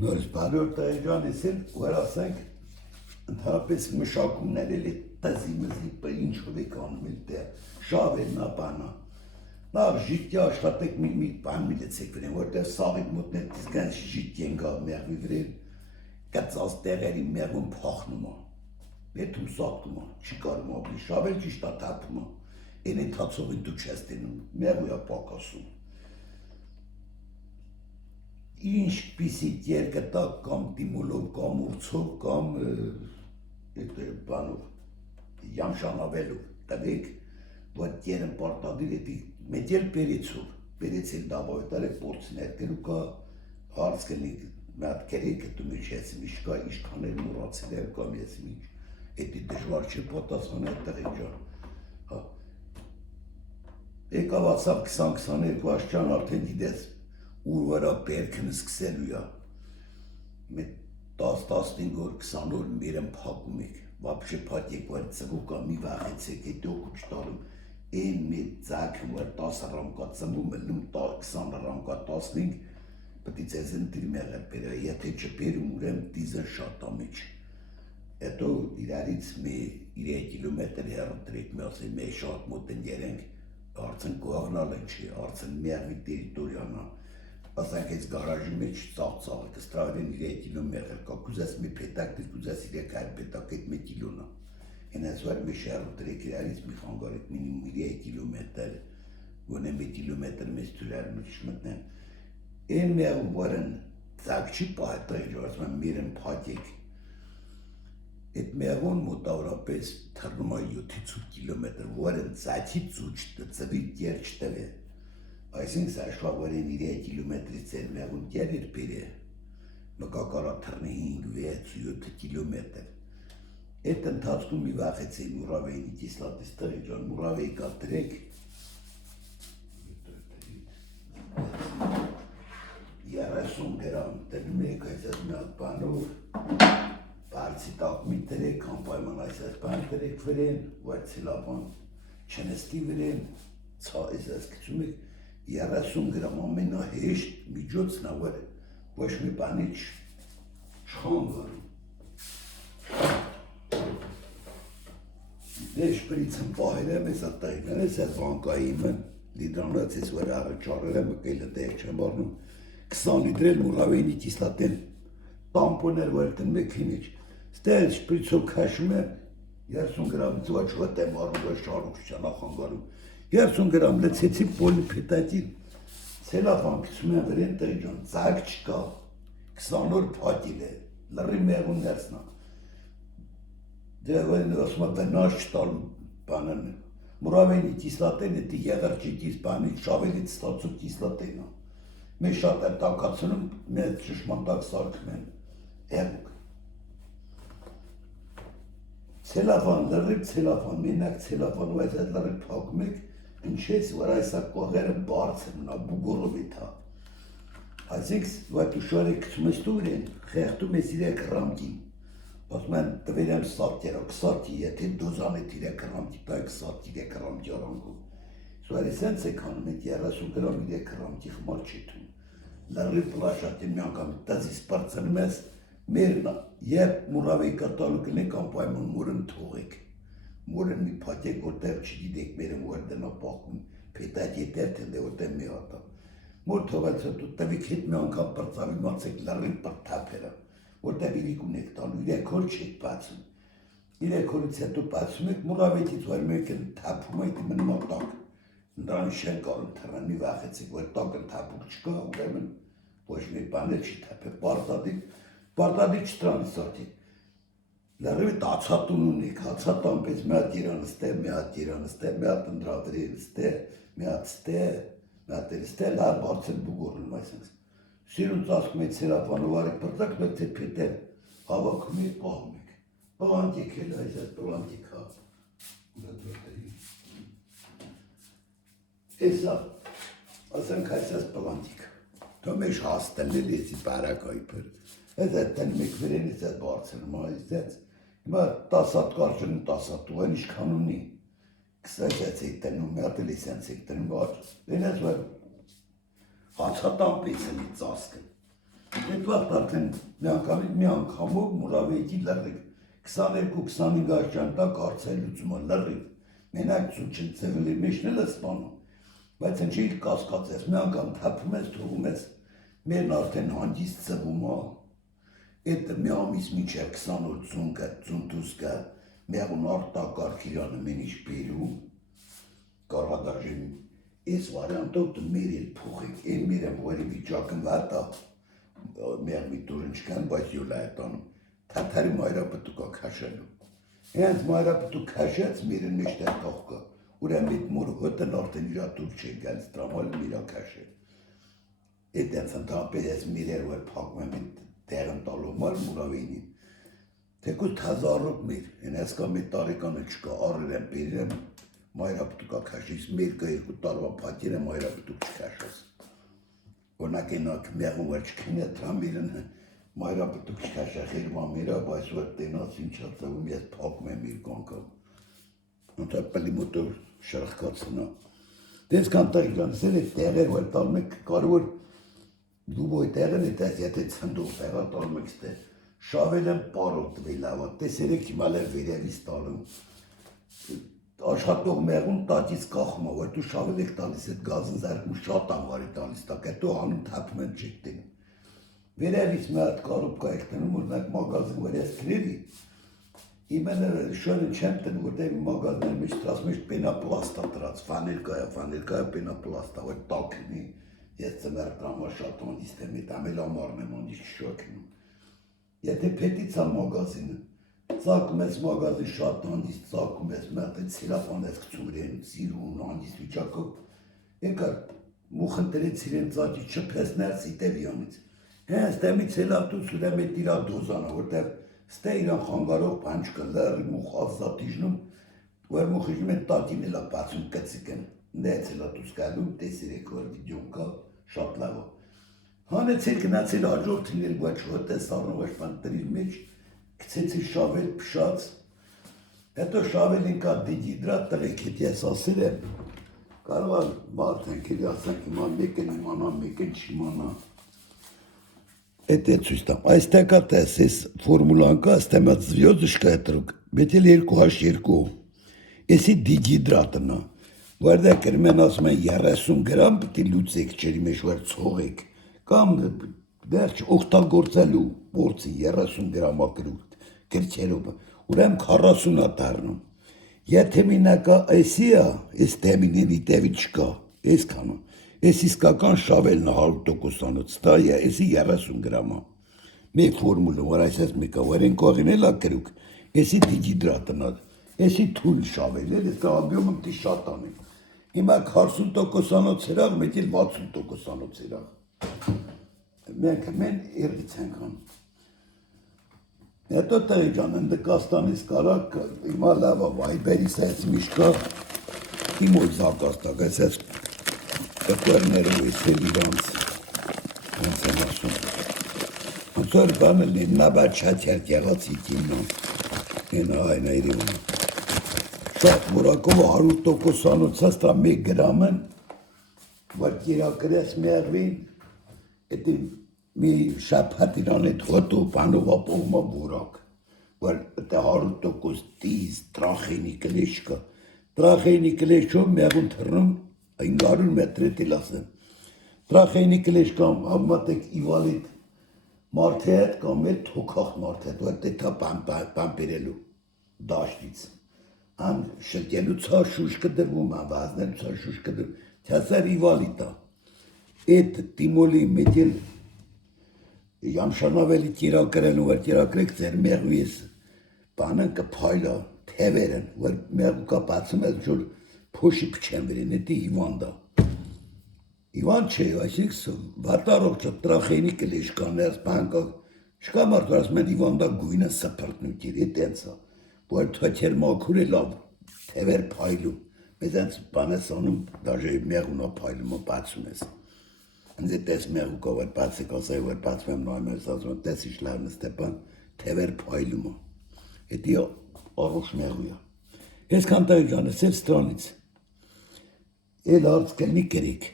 Նորից բարոր տղեջան իսել որ ասենք ընդհանրապես մշակումներ էլի տզի մզի ինչով եք անում էլ տեղ շավեր նապանա լավ ժիտի աշխատեք մի բան միլեցեք վրեն որտեղ սաղիտ մոտներ դիսկան ժիտի են գավ մեղվի վրեն կծած տեղերի մեղվում փախնում է Երթում սատկում է, չի կարում ապրի, շավել ճիշտ է թափում է, են ընթացողին դու չես տենում, մեղու է պակասում։ Ինչ պիսի երկտակ կամ տիմոլով կամ ուրցով կամ բանով, յամշանավելով տվեք, որ երն պարտադիր էտի մեջել պերեցով, պերեցել դավայտար է պորցներ կերու կա հարց կնիկ, մատ կերեք դու մեջ ես միշկա իշքաներ մուրացել եմ կամ ես մինչ Էդի դժվար չի պատասխան այդ տղեջան, եկավ ասավ 20-22 աշճան արդեն գիտես, ուր վրա բերքն սկսելու է, մետ 10-15 օր 20 օր մեր եմ փակում եք, վապշե պատեք վար ծգուկա մի վաղեցեք, էդ օգու չտալում, են մետ ձակն վար 10 ռամկա ծմում ելնում 20 ռամկա 15, պտի ձեզ ընտիր մեղը բերա, եթե չբերում ուրեմ դիզը շատ ամիջ, Հետո իրարից մի 3 կիլոմետր հեռտրեք մի ասել մեր շատ մոտ են երենք արդեն կողնալ են չի, արդեն մեղվի տերիտորիանա ասանք այս գարաժի մեջ ծաղ կստրավեն 3 կիլոմետր կա կուզես մի պետակ դիր կուզես 3 այլ պետակ այդ 1 կիլոնա են այս վար մի հեռտրեք իրարից մի խանգարեք մինիմում 3 կիլոմետր գոնե 1 կիլոմետր մեզ թուրար մեջ մտնեն են մեղում վարն ծակ չի պահետը ասում եմ մեր եմ պատեք Այդ մեղուն մոտավորապես թռնում է 7-8 կիլոմետր, որն ծացի ծուչ ծվի կեր չտվե, այսինքն սաշվա որեն 3 կիլոմետրից ծեր մեղուն կեր էր բերը, մկակարա թռնի 5-6-7 կիլոմետր, այդ ընթացքում մի վախեց էի մուրավեյնի կիսլատիս տղեջան, մուրավեյ կա տրեք, 30 գրամ տրնում եք այսպես մի հատ բանով, Բարձի տակ մի տրեք, կամպայման այսպես բան տրեք վրեն, որ ցելապան չնստի վրեն, այսպես կծում եք 30 գրամ ամենահեշտ միջոցն է, որ ոչ մի բանի չխան վարում։ Դե շպրիցն պահել եմ, ես ատայգան ես այդ բանկայի իմը, լիդրանած ես որ առճարել եմ, կելը դեղ չեմ առնում, 20 լիտրել մուրավեյնի կիսլատեն տամպոներ որ տնում եք հինիչ, Ստեղ շպրիցով քաշում եմ 30 գրամ ձուաչուատ եմ առնում շարուկշան ախանգարում 30 գրամ լցեցի պոլիպետատին ցելոֆան գցում եմ վրեն տղեջան ծակ չկա 20 օր փակիլ է լրի մեղուն ներսնա դե որ ասում եմ բնաշ չտալ բանն մուրավեյնի կիսլատեն էդի եղրջի կիս բանի շավելից ստացու կիսլատեն է մեզ շատ է տակացնում մեզ ճշմարտակ սարքում են էրուկ Ցելոֆան, լրիվ ցելոֆան, մենակ ցելոֆան ու այս այդ լրիվ փակում եք, ինչպես որ այս կողերը բարձր մնա, բուգորովի թա։ Այսինքն, որ դու շարի գցում ես դուր են, խեղդում ես 3 ռամկին։ Ասում են տվել եմ սատկերը, 20 եթե դոզան է 3 ռամկի, տա 20 3 ռամկի առանքով։ Սուարի սենց է կանում այդ 30 գրամ 3 ռամկի խմար չի թում։ Լրիվ պլաշատ եմ մի անգամ տազի սպարծնում ես Մերն երբ մուրավեյ կտալու կնեք անպայման մուրն թողեք, մուրն մի պատեք որտեղ չգիտեք մերն որ դնա պախում, պետակ ետ երթել է որտեղ մի հատա, մոր թողած դու տվիք հետ մի անգամ պրծավի մացեք լրին պրթապերը, որտեղ իրիք ունեք տալու, 3 օր չեք բացում, 3 օրից հետո բացում եք մուրավեյից որ մեկ են թափում այդ մնում տակ, նրան շեն կարում թռան մի վախեցեք, որ տակն թափուկ չկա, ուրեմն ոչ մի բան չի թափել, Պարտադիր չտրանի սարդի, լրիվ ացատուն ունեք, ացատան պես մի հատ երան ստեղ, մի հատ երան ստեղ, մի հատ ընդրադրել ստեղ, մի հատ ստեղ, մի հատ ստեղ, լար բարձր բուգորնում այսպես։ Սիրուն ծասկում եք ցելոֆանով արեք պրծակ, մեկ թե փետել, հավաքում եք, պահում եք։ Պղանտիկ էլ այսպես պղանտիկ հա։ Էսա, ասենք այսպես պղանտիկ։ Թո մեջ հաստելնել եսի բարակայի պր։ Ես այդ տեն մեկ վրեն ես այդ բարձրում այս դենց, հիմա 10 հատ կարճնում 10 հատ ուղեն իշքան ունի, 20 հատ եք տնում, մի հատ էլ իսենց եք տնում, վար, վեն ես որ հացատան պես էլի ծասկը, Այդ վաղտ արդեն մի անգամով մուրավեիքի լրիվ 22-25 աշյան տակ արցել լուծումը լրիվ մենակ ծուչին ծևելի մեջն էլ սպանում բայց ընչի կասկած ես մի անգամ թափում ես թողում ես մերն արդեն հանդիստ ծվում այդ մի ամիս մինչև 20 օր ծունտուս կա մեղուն արտակարգ իրանը մենիշ բերում կարադաժին այս վարյանտով դու մեր էլ փոխեք են մեր եմ որի վիճակն վատա մեր մի տուրն չկան բայց յուլա է տանում թաթարի մայրապտուկա քաշելու հենց մայրապտուկ քաշեց մերն մեջտ է թողկը ուրեմն այդ մոր հոտն արդեն իրա տուր չի գալիս տրամալ իրա քաշել այդ հենց ընդհանրապես ես միրեր որ փակում եմ տեղն տալու մար մուրավեինին թեկուզ թազարոք մեր հենց կա մի տարեկանը չկա առել եմ բերել եմ մայրապտուկա քաշից մեր կա 2 տարվա պատեր եմ մայրապտուկ չքաշես օրինակ այնակ մեղում որ չքնի տրամիրն մայրապտուկ չքաշա խերմա մերա բայց որ տենաց ինչա ծվում ես փակում եմ իր կոնկով Անտա պլիմոտով շրխկացնա դες կան տաղիլան սեր է տեղեր որ տալում եք կարևոր դուբոյ տեղն է տես եթե ծնդող տեղա տալում եք ստե շավել եմ պարոտ տվելավա տեսեր եք հիմալ էր վերևից տալում աշխատող մեղուն տատից կախում որ դու շավել եք տալիս այդ գազն զարկում շատ անվարի տալիս տակ հետո հանում թափում են չեք տենում վերևից մի հատ կարուբկա եք տնում օրինակ մագազին որ ես գրելի Իմենը շորը չեմ տնում, որտեղ մագազներ մեջ տրած մեջ պենապլաստա տրած, ֆաներկա է պենապլաստա, որ տակնի, ես ծմեր տրամա շատ անդիստ եմ, էտ ամել ամարն եմ անդիստ շոքնում։ Եթե պետից ա մագազինը, ծակում ես մագազին շատ անդիստ, ծակում ես մեղտեց սիրապան ես կծուրեն, սիրուն, անդիստ վիճակով, եկար մուխն տրեց իրեն ծակի չպեսներ սիտևյանից, հենց տեմից հելատուց ուրեմ էտ իրա դոզանը, որտեղ Ստե իրան խանգարող պանչ կլարի մուխ ազատիժնում, որ մուխիժնում են տատին էլա բացում կծիկն, նեց էլա դուս կալում, տեսիր եք որ վիդյոն կա, շատ լավա։ Հանեցիր գնացիր աջորդին էլ ոչ հոտես առնող աշպանտրիր մեջ, կցեցի շավել պշած, հետո շավելին կա դիգիդրատ տղեք հետ ես ասիր եմ, կարող մարդ ենք էլ ասենք իման մեկն իմանա, մեկն չիմանա, Это цույց այստեղ կա տեսես ֆորմուլան կա, ստեմա звездочка է տրուկ, բետել 2H2, եսի դիգիդրատն է, որդեղ կրմեն ասում են 30 գրամ պիտի լուծեք ջրի մեջ որ ցողեք, կամ վերջ օգտագործելու փորձի 30 գրամա գրքերով, ուրեմն 40-ա դառնում, եթե մինակա այսի է, այս դեմինի տևի չկա, այսքանը Ես իսկական շավելն 100%-անոց, դա է, եսի 30 գրամա, մեկ ֆորմուլում, որ այսպես մեկա, որ են կողին էլ ակրուկ, եսի դիգիդրատն ալ, եսի թույլ շավել էլ, ես դա աբյոմը պտի շատ անեմ, հիմա 40%-անոց երաղ, մեկ էլ 60%-անոց երաղ, մենք մեն երգից ենք ան, հետո տղի ճան, ընդկաստանից կարակ, հիմա լավա, վայբերիս այս միշկա, իմոյ զակաստակ, այս Կտորներով իսել իրանց, հենց են ասում, անցոր բանել նիր նաբար չատ յարկ եղացի կինոն, են այնա իրիվն, շատ մուրակով 100%-անոց աստրա մեկ գրամն, որ կիրակրես մեղվին, էտի մի շապհատ իրան էտ հոտով բանովա պողմա բուրակ, որ էտե 100% տիզ, տրախենի կլեշ կա, տրախենի կլեշով մեղուն թռնում, 500 մետր էլ ասեմ, տրախենի կլեշ կամ համատեք իվալիտ մարդը հետ կամ էլ թոքախ մարդ հետ, որ տետա պամպերելու դաշտից, ան շլկելու ծա շուշ կդրվում, վազնելու ծա շուշ կդրվում, թասար իվալիտա, էտ տիմոլի մետել յամշանավելի տիրակրելու, որ տիրակրեք ձեր մեղու ես, բանն կպայլա, թևերն, որ մեղու կա բացում ես ժոր Փոշի փչեմ վերին, էտի հիվանդա։ Հիվանդ չէ, այսինքն վատարով տրախենի կլեշ կանես, բանկա, չկա մարդ ասում են հիվանդա գույնը սպրտնում կիր, էտ ենցա, որ թոթեր մաքուր է լավ, թևեր պայլում, մեզ ենց բանես անում, դաժե մեղունա պայլումը բացում ես։ Ինձ է տես մեղու կա, որ բացեք ասայի, որ բացում եմ նայում ես, ասում եմ, տես իշ լավն ստեպան, թևեր պայլումը, էտի առոշ մեղու է։ Ես կան տաղի ճանես, էլ ստրանից, էլ արծ կլնի կրիք,